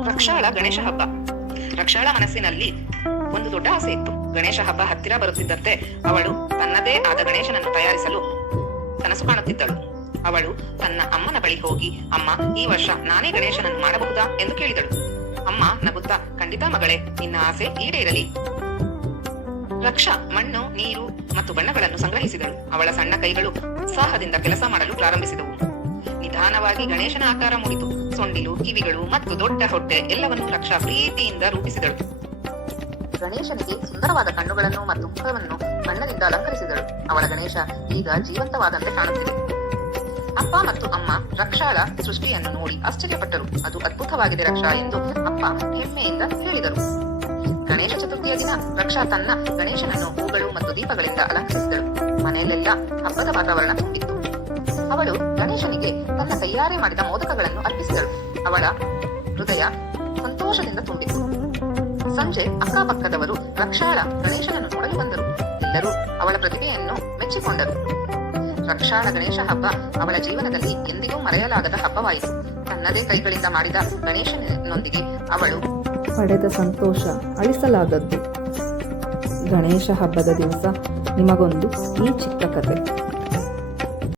ರಕ್ಷಾಳ ಗಣೇಶ ಹಬ್ಬ. ರಕ್ಷಾಳ ಮನಸ್ಸಿನಲ್ಲಿ ಒಂದು ದೊಡ್ಡ ಆಸೆ ಇತ್ತು. ಗಣೇಶ ಹಬ್ಬ ಹತ್ತಿರ ಬರುತ್ತಿದ್ದಂತೆ ಅವಳು ತನ್ನದೇ ಆದ ಗಣೇಶನನ್ನು ತಯಾರಿಸಲು ಕನಸು ಕಾಣುತ್ತಿದ್ದಳು. ಅವಳು ತನ್ನ ಅಮ್ಮನ ಬಳಿ ಹೋಗಿ, ಅಮ್ಮ, ಈ ವರ್ಷ ನಾನೇ ಗಣೇಶನನ್ನು ಮಾಡಬಹುದಾ ಎಂದು ಕೇಳಿದಳು. ಅಮ್ಮ ನಗುತ್ತಾ, ಖಂಡಿತ ಮಗಳೇ, ನಿನ್ನ ಆಸೆ ಈಡೇರಲಿ. ರಕ್ಷಾ ಮಣ್ಣು, ನೀರು ಮತ್ತು ಬಣ್ಣಗಳನ್ನು ಸಂಗ್ರಹಿಸಿದಳು. ಅವಳ ಸಣ್ಣ ಕೈಗಳು ಉತ್ಸಾಹದಿಂದ ಕೆಲಸ ಮಾಡಲು ಪ್ರಾರಂಭಿಸಿದವು. ನಿಧಾನವಾಗಿ ಗಣೇಶನ ಆಕಾರ ಮೂಡಿತು. ಸೊಂಡಿಲು, ಕಿವಿಗಳು ಮತ್ತು ದೊಡ್ಡ ಹೊಟ್ಟೆ ಎಲ್ಲವನ್ನೂ ರಕ್ಷಾ ಪ್ರೀತಿಯಿಂದ ರೂಪಿಸಿದಳು. ಗಣೇಶನಿಗೆ ಸುಂದರವಾದ ಕಣ್ಣುಗಳನ್ನು ಮತ್ತು ಮುಖವನ್ನು ಬಣ್ಣದಿಂದ ಅಲಂಕರಿಸಿದಳು. ಅವಳ ಗಣೇಶ ಈಗ ಜೀವಂತವಾದಂತೆ ಕಾಣುತ್ತಿದೆ. ಅಪ್ಪ ಮತ್ತು ಅಮ್ಮ ರಕ್ಷಾಳ ಸೃಷ್ಟಿಯನ್ನು ನೋಡಿ ಆಶ್ಚರ್ಯಪಟ್ಟರು. ಅದು ಅದ್ಭುತವಾಗಿದೆ ರಕ್ಷಾ ಎಂದು ಅಪ್ಪ ಹೆಮ್ಮೆಯಿಂದ ಹೇಳಿದರು. ಗಣೇಶ ಚತುರ್ಥಿಯ ದಿನ ರಕ್ಷಾ ತನ್ನ ಗಣೇಶನನ್ನು ಹೂಗಳು ಮತ್ತು ದೀಪಗಳಿಂದ ಅಲಂಕರಿಸಿದಳು. ಮನೆಯಲ್ಲೆಲ್ಲ ಹಬ್ಬದ ವಾತಾವರಣ ತುಂಬಿತ್ತು. ಅವಳು ಗಣೇಶನಿಗೆ ತನ್ನ ಕೈಯಾರೆ ಮಾಡಿದ ಮೋದಕಗಳನ್ನು ಅರ್ಪಿಸಿದಳು. ಅವಳ ಹೃದಯ ಸಂತೋಷದಿಂದ ತುಂಬಿತ್ತು. ಸಂಜೆ ಅಕ್ಕಪಕ್ಕದವರು ರಕ್ಷಾಳ ಗಣೇಶನನ್ನು ನೋಡಲು ಬಂದರು. ಎಲ್ಲರೂ ಅವಳ ಪ್ರತಿಭೆಯನ್ನು ಮೆಚ್ಚಿಕೊಂಡರು. ರಕ್ಷಾಳ ಗಣೇಶ ಹಬ್ಬ ಅವಳ ಜೀವನದಲ್ಲಿ ಎಂದಿಗೂ ಮರೆಯಲಾಗದ ಹಬ್ಬವಾಯಿತು. ತನ್ನದೇ ಕೈಗಳಿಂದ ಮಾಡಿದ ಗಣೇಶನೊಂದಿಗೆ ಅವಳು ಪಡೆದ ಸಂತೋಷ ಅಳಿಸಲಾಗದ್ದು. ಗಣೇಶ ಹಬ್ಬದ ದಿವಸ ನಿಮಗೊಂದು ಈ ಚಿಕ್ಕ ಕಥೆ.